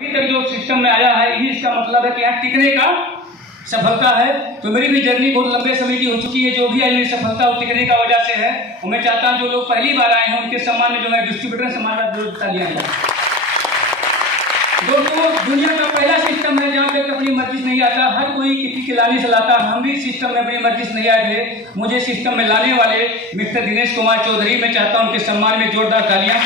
अभी तक जो सिस्टम में आया है यही इसका मतलब है कि यहाँ टिकने का सफलता है। तो मेरी भी जर्नी बहुत लंबे समय की हो चुकी है। जो भी आई मेरी सफलता वो टिकने का वजह से है। और मैं चाहता हूँ जो लोग पहली बार आए हैं उनके सम्मान में जो है डिस्ट्रीब्यूटर से हमारा तालियां हैं। दोस्तों, दुनिया का पहला सिस्टम है जहाँ पे अपनी मर्जी से नहीं आता, हर कोई किसी के लाने से लाता। हम भी सिस्टम में अपनी मर्जी से नहीं आए थे। मुझे सिस्टम में लाने वाले मिस्टर दिनेश कुमार चौधरी, मैं चाहता हूँ उनके सम्मान में जोरदार तालियां।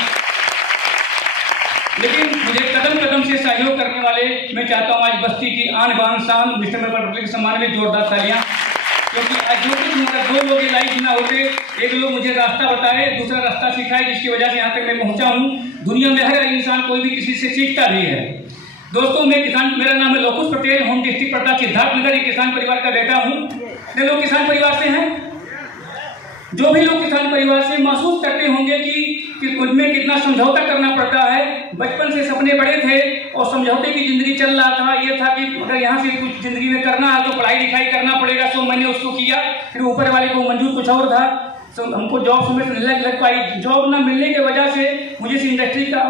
लेकिन मुझे कदम कदम से सहयोग करने वाले मैं चाहता हूँ आज बस्ती की आन बान शान मिस्टर पब्लिक के सम्मान में जोरदार तालियां। क्योंकि जो कुछ मतलब दो लोग लाइफ ना होते, एक लोग मुझे रास्ता बताए, दूसरा रास्ता सिखाए, जिसकी वजह से यहाँ तक मैं पहुँचा हूँ। दुनिया में हर इंसान कोई भी किसी से सीखता भी है। दोस्तों, मैं किसान, मेरा नाम है लोकुश पटेल, होम डिस्ट्रिक्ट पटना सिद्धार्थनगर, एक किसान परिवार का बेटा हूँ। ये लोग किसान परिवार से हैं। जो भी लोग किसान परिवार से महसूस करते होंगे कि उनमें कितना समझौता करना पड़ता है। बचपन से सपने बड़े थे और समझौते की जिंदगी चल रहा था। ये था कि अगर यहाँ से कुछ जिंदगी में करना है तो पढ़ाई लिखाई करना पड़ेगा। सो मैंने उसको किया। फिर ऊपर वाले को मंजूर कुछ और था। तो हमको जॉब समय से लग पाई। जॉब ना मिलने की वजह से मुझे इस इंडस्ट्री का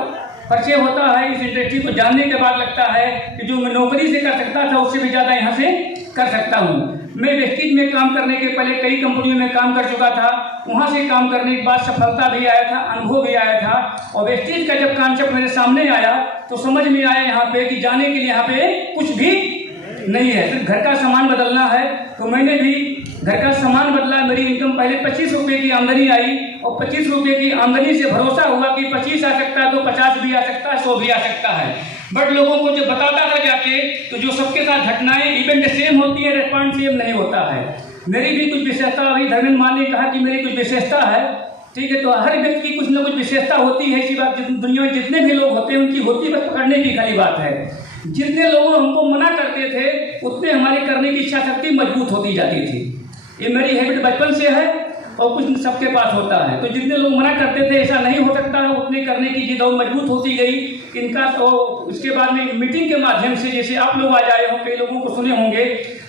परिचय होता है। इस इंडस्ट्री को जानने के बाद लगता है कि जो मैं नौकरी से कर सकता था उससे भी ज़्यादा यहाँ से कर सकता हूँ। मैं वेस्टीज में काम करने के पहले कई कंपनियों में काम कर चुका था। वहाँ से काम करने के बाद सफलता भी आया था, अनुभव भी आया था। और वेस्टीज का जब कॉन्सेप्ट मेरे सामने आया तो समझ में आया यहाँ पे कि जाने के लिए यहाँ पे कुछ भी नहीं है, सिर्फ घर का सामान बदलना है। तो मैंने भी घर का सामान बदला। मेरी इनकम पहले 25 रुपये की आमदनी आई और 25 रुपये की आमदनी से भरोसा हुआ कि 25 आ सकता है तो 50 भी आ सकता है, 100 भी आ सकता है। बट लोगों को जब बताता था जाके तो जो सबके साथ घटनाएं इवेंट सेम होती है, रिस्पॉन्स सेम नहीं होता है। मेरी भी कुछ विशेषता, अभी धर्मेंद्र मान ने कहा कि मेरी कुछ विशेषता है, ठीक है। तो हर व्यक्ति की कुछ न कुछ विशेषता होती है। ऐसी बात दुनिया में जितने भी लोग होते हैं उनकी होती बस पकड़ने की खाली बात है। जितने लोग हमको मना करते थे उतने हमारी करने की इच्छा शक्ति मजबूत होती जाती थी। ये मेरी हैबिट बचपन से है और कुछ सबके पास होता है। तो जितने लोग मना करते थे ऐसा नहीं हो सकता है, उतने करने की जिद और मजबूत होती गई। इनका तो इसके बाद में मीटिंग के माध्यम से, जैसे आप लोग आ जाए हो, कई लोगों को सुने होंगे,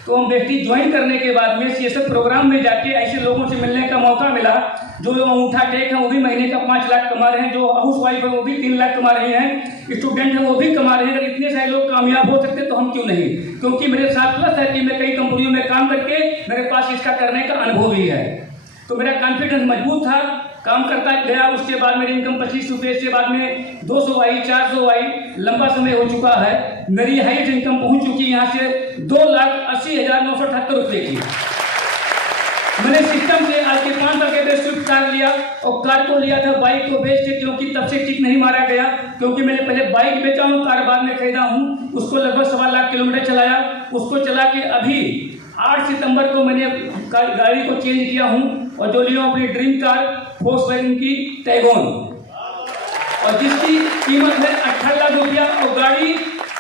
तो हम व्यक्ति ज्वाइन करने के बाद में सीएसएफ प्रोग्राम में जाके ऐसे लोगों से मिलने का मौका मिला जो अंगूठा टेक है वो भी महीने का 5 लाख कमा रहे हैं, जो हाउस वाइफ है वो भी 3 लाख कमा रहे हैं, स्टूडेंट है वो भी कमा रहे हैं। अगर इतने सारे लोग कामयाब हो सकते तो हम क्यों नहीं? क्योंकि मेरे साथ प्लस है कि मैं कई कंपनियों में काम करके मेरे पास इसका करने का अनुभव भी है। तो मेरा कॉन्फिडेंस मजबूत था, काम करता गया। उसके बाद मेरी इनकम 25 रुपये से बाद में 200 आई, 400 आई, लंबा समय हो चुका है। मेरी हाईएस्ट इनकम पहुंच चुकी है यहाँ से 2,80,978 रुपये की। मैंने सिस्टम से आज के 5 साल के स्विफ्ट कार लिया और कार को लिया था, बाइक को बेच के, क्योंकि तब से किक नहीं मारा गया। क्योंकि मैंने पहले बाइक बेचा हूँ, कार बाद में खरीदा हूँ। उसको लगभग 1.25 लाख किलोमीटर चलाया। उसको चला के अभी 8 सितंबर को मैंने गाड़ी को चेंज किया हूँ और जो लिया अपनी ड्रीम कार फोक्सवैगन की टैगोन, और जिसकी कीमत है 18 लाख रुपया और गाड़ी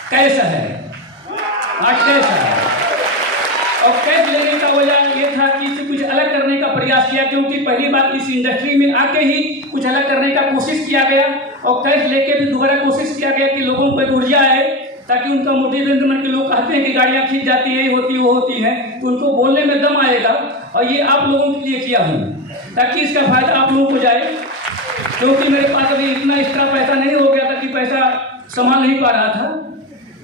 कैश है, 8 कैश है। और कैश लेने का वजह ये था कि इसे कुछ अलग करने का प्रयास किया, क्योंकि पहली बात इस इंडस्ट्री में आके ही कुछ अलग करने का कोशिश किया गया और कैश लेके भी दोबारा कोशिश किया गया कि लोगों को एक ऊर्जा है, ताकि उनका मोटिवेशन बन के लोग कहते हैं कि गाड़ियाँ खींच जाती है, ये होती है वो होती है, तो उनको बोलने में दम आएगा। और ये आप लोगों के लिए किया हूँ ताकि इसका फायदा आप लोगों को जाए। क्योंकि मेरे पास अभी इतना एक्स्ट्रा पैसा नहीं हो गया था कि पैसा संभाल नहीं पा रहा था,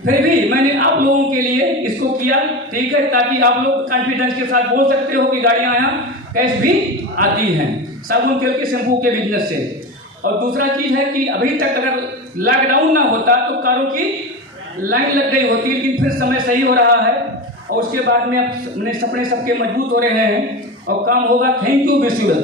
फिर भी मैंने आप लोगों के लिए इसको किया, ठीक है, ताकि आप लोग कॉन्फिडेंस के साथ बोल सकते हो कि गाड़ियाँ यहाँ कैश भी आती हैं, साबुन तेल के शैम्पू के बिजनेस से। और दूसरा चीज़ है कि अभी तक अगर लॉकडाउन ना होता तो कारों की लाइन लग गई होती, लेकिन फिर समय सही हो रहा है और उसके बाद में अब सपने सबके मजबूत हो रहे हैं और काम होगा। Thank you, wish you well.